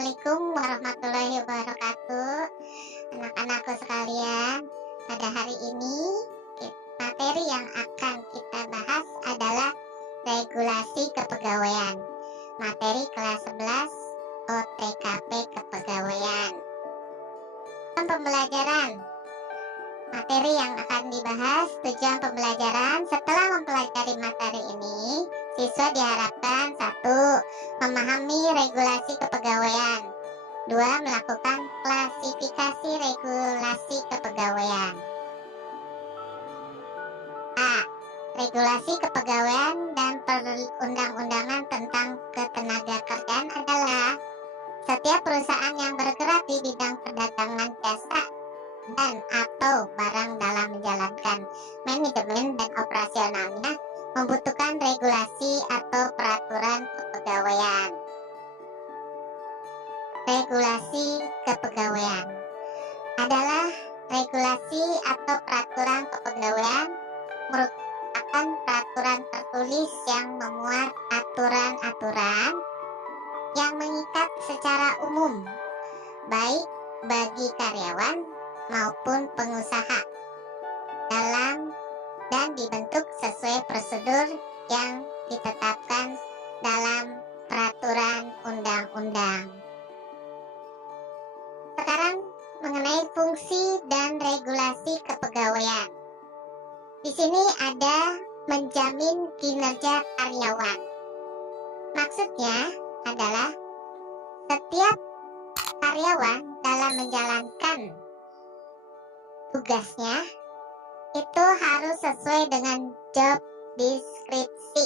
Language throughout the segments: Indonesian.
Assalamualaikum warahmatullahi wabarakatuh. Anak-anakku sekalian, pada hari ini materi yang akan kita bahas adalah regulasi kepegawaian. Materi kelas 11 OTKP kepegawaian. Pembelajaran. Materi yang akan dibahas, tujuan pembelajaran. Setelah mempelajari materi ini, siswa diharapkan 1. Memahami regulasi kepegawaian. 2. Melakukan klasifikasi regulasi kepegawaian. A. Regulasi kepegawaian dan perundang-undangan tentang ketenagakerjaan adalah setiap perusahaan yang bergerak di bidang perdagangan jasa dan atau barang dalam menjalankan manajemen dan operasionalnya membutuhkan regulasi atau peraturan kepegawaian. Regulasi kepegawaian adalah regulasi atau peraturan kepegawaian merupakan peraturan tertulis yang memuat aturan-aturan yang mengikat secara umum baik bagi karyawan maupun pengusaha dalam dan dibentuk sesuai prosedur yang ditetapkan dalam peraturan undang-undang. Sekarang mengenai fungsi dan regulasi kepegawaian. Di sini ada menjamin kinerja karyawan. Maksudnya adalah setiap karyawan dalam menjalankan tugasnya itu harus sesuai dengan job deskripsi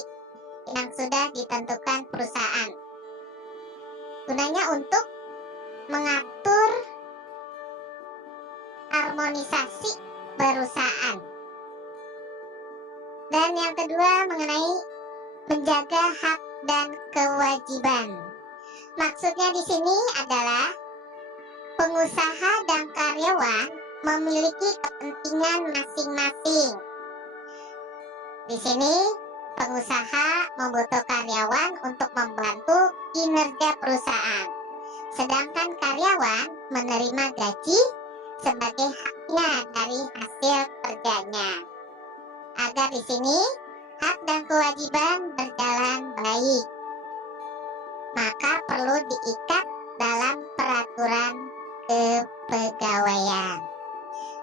yang sudah ditentukan perusahaan. Gunanya untuk mengatur harmonisasi perusahaan. Dan yang kedua mengenai menjaga hak dan kewajiban. Maksudnya di sini adalah pengusaha dan karyawan memiliki kepentingan masing-masing. Di sini pengusaha membutuhkan karyawan untuk membantu kinerja perusahaan, sedangkan karyawan menerima gaji sebagai haknya dari hasil kerjanya. Agar di sini hak dan kewajiban berjalan baik, maka perlu diikat dalam peraturan kepegawaian.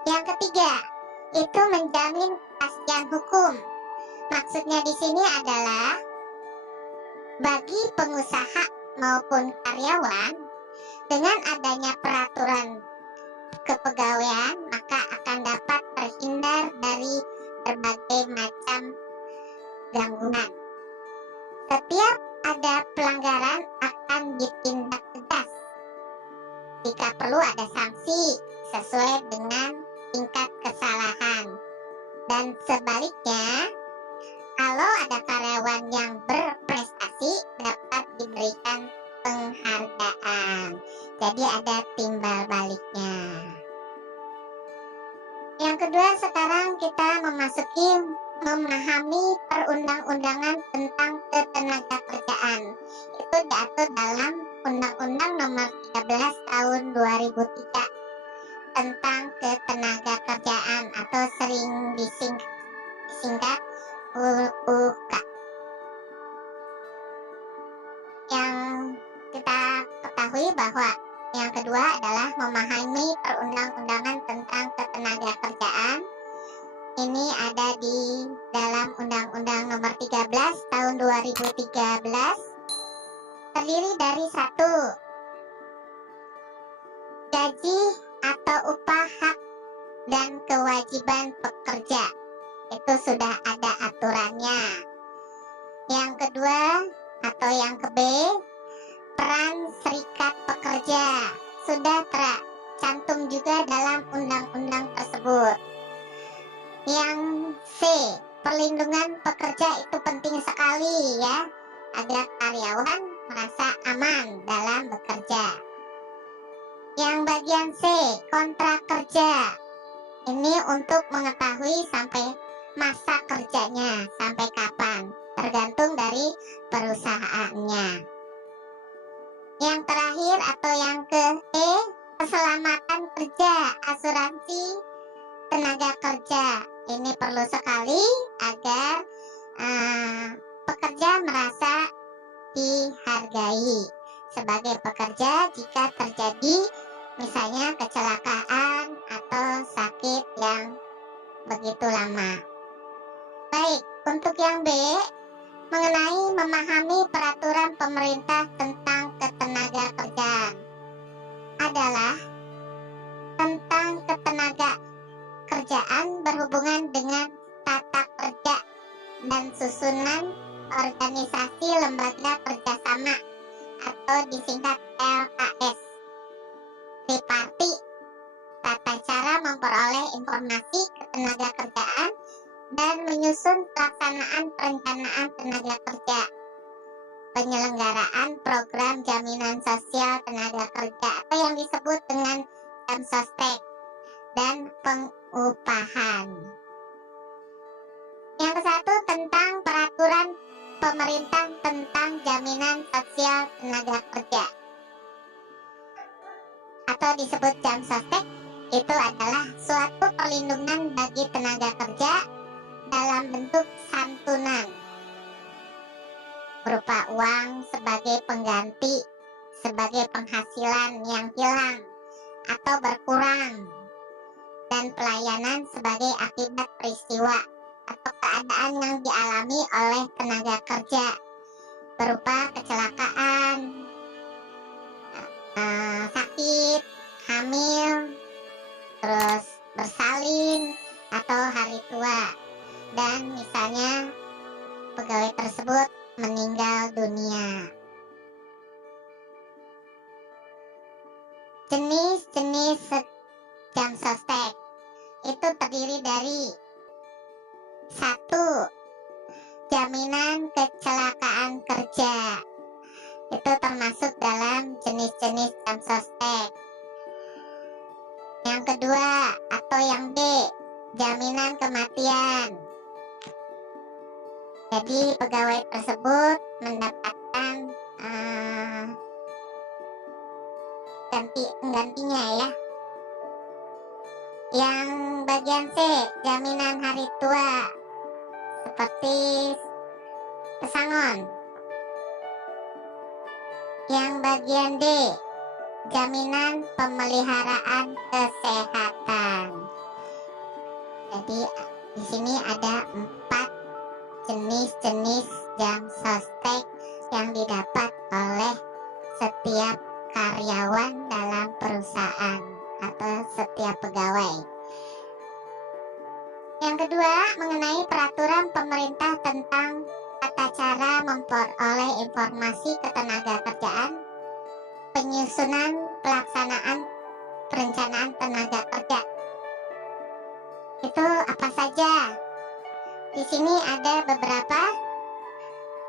Yang ketiga, itu menjamin kepastian hukum. Maksudnya di sini adalah bagi pengusaha maupun karyawan, dengan adanya peraturan kepegawaian, maka akan dapat terhindar dari berbagai macam gangguan. Setiap ada pelanggaran akan ditindak tegas. Jika perlu ada sanksi sesuai dengan tingkat kesalahan. Dan sebaliknya, kalau ada karyawan yang berprestasi dapat diberikan penghargaan. Jadi ada timbal baliknya. Yang kedua, sekarang kita memahami perundang-undangan tentang ketenagakerjaan. Itu diatur dalam Undang-Undang Nomor 13 Tahun 2003 tentang ketenagakerjaan atau sering disingkat UUK. Yang kita ketahui bahwa yang kedua adalah memahami perundang-undangan tentang ketenagakerjaan. Ini ada di dalam Undang-Undang Nomor 13 Tahun 2013. Terdiri dari 1. Gaji atau upah hak dan kewajiban pekerja. Itu sudah ada aturannya. Yang kedua atau yang ke B, peran serikat pekerja. Sudah tercantum juga dalam undang-undang tersebut. Yang C, perlindungan pekerja itu penting sekali ya, agar karyawan merasa aman dalam bekerja. Yang bagian C, kontrak kerja. Ini untuk mengetahui sampai masa kerjanya, sampai kapan, tergantung dari perusahaannya. Yang terakhir atau yang ke E, keselamatan kerja, asuransi tenaga kerja. Ini perlu sekali agar pekerja merasa dihargai sebagai pekerja jika terjadi misalnya kecelakaan atau sakit yang begitu lama. Baik, untuk yang B, mengenai memahami peraturan pemerintah tentang ketenaga kerjaan adalah tentang ketenaga kerjaan berhubungan dengan tata kerja dan susunan organisasi lembaga kerjasama atau disingkat LKS, tripartit, tata cara memperoleh informasi ketenaga kerjaan dan menyusun pelaksanaan perencanaan tenaga kerja, penyelenggaraan program jaminan sosial tenaga kerja atau yang disebut dengan Jamsostek, dan pengupahan. Yang ke-1 tentang peraturan pemerintah tentang jaminan sosial tenaga kerja atau disebut Jamsostek. Itu adalah suatu perlindungan bagi tenaga kerja dalam bentuk santunan berupa uang sebagai pengganti sebagai penghasilan yang hilang atau berkurang, dan pelayanan sebagai akibat peristiwa atau keadaan yang dialami oleh tenaga kerja berupa kecelakaan, sakit, hamil, terus bersalin atau hari tua, dan misalnya pegawai tersebut meninggal dunia. Jenis-jenis Jamsostek itu terdiri dari 1. Jaminan kecelakaan kerja. Itu termasuk dalam jenis-jenis Jamsostek. Yang kedua atau yang B, jaminan kematian. Jadi pegawai tersebut mendapatkan gantinya ya. Yang bagian C, jaminan hari tua seperti pesangon. Yang bagian D, jaminan pemeliharaan kesehatan. Jadi di sini ada 4 jenis-jenis Jamsostek yang didapat oleh setiap karyawan dalam perusahaan atau setiap pegawai. Yang kedua, mengenai peraturan pemerintah tentang tata cara memperoleh informasi ketenaga kerjaan, penyusunan pelaksanaan perencanaan tenaga kerja. Itu apa saja? Di sini ada beberapa,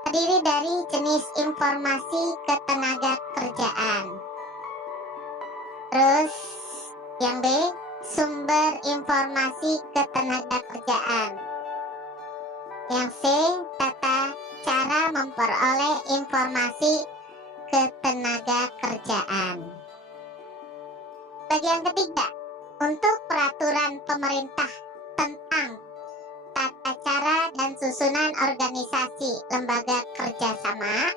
terdiri dari jenis informasi ketenaga kerjaan. Terus yang B, sumber informasi ketenaga kerjaan. Yang C, tata cara memperoleh informasi ketenaga kerjaan. Bagian ketiga, untuk peraturan pemerintah tentang tata cara dan susunan organisasi lembaga kerjasama,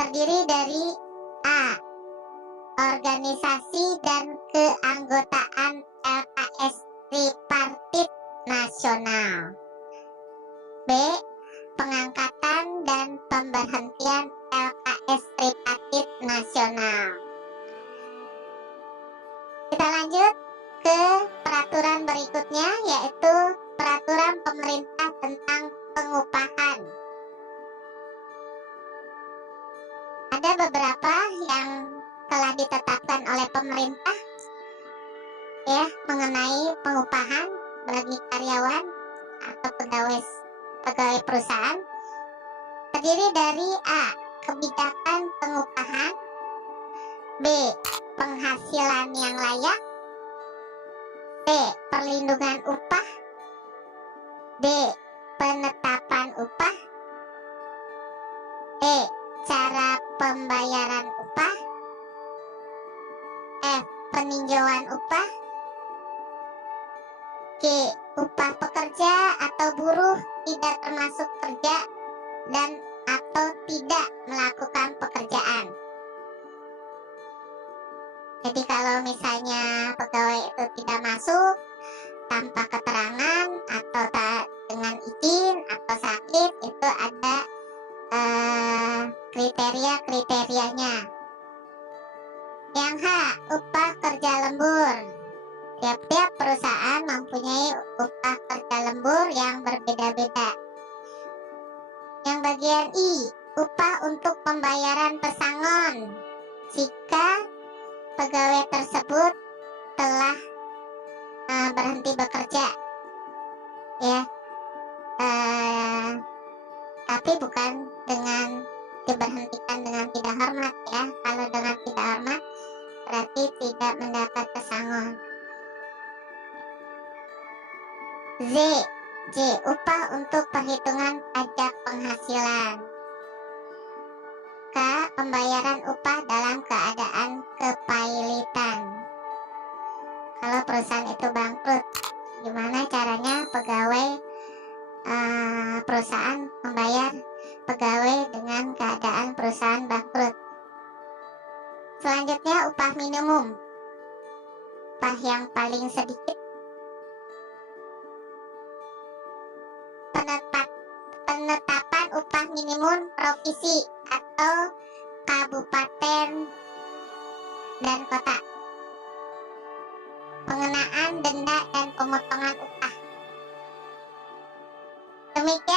terdiri dari A, organisasi dan keanggotaan LKS tripartit nasional. B, pengangkatan dan pemberhentian LKS tripartit nasional. Kita lanjut ke peraturan berikutnya, yaitu peraturan pemerintah tentang pengupahan. Ada beberapa yang telah ditetapkan oleh pemerintah ya mengenai pengupahan bagi karyawan atau pegawai perusahaan, terdiri dari A, kebijakan pengupahan, B, penghasilan yang layak, C, perlindungan upah, D, penetapan upah, E, cara G. Upah pekerja atau buruh tidak termasuk kerja dan atau tidak melakukan pekerjaan. Jadi kalau misalnya pegawai itu tidak masuk tanpa keterangan atau dengan izin atau sakit, itu ada kriteria-kriterianya. Yang H. Upah kerja lembur. Tiap-tiap perusahaan mempunyai upah kerja lembur yang berbeda-beda. Yang bagian I. Upah untuk pembayaran pesangon jika pegawai tersebut telah berhenti bekerja, ya. Tapi bukan dengan diberhentikan dengan tidak hormat, ya. Kalau dengan tidak hormat berarti tidak mendapat pesangon. J. Upah untuk perhitungan pajak penghasilan. K. Pembayaran upah dalam keadaan kepailitan. Kalau perusahaan itu bangkrut, gimana caranya perusahaan membayar pegawai dengan keadaan perusahaan bangkrut? Selanjutnya upah minimum, upah yang paling sedikit. Penetapan upah minimum provinsi atau kabupaten dan kota. Pengenaan denda dan pemotongan upah. Demikian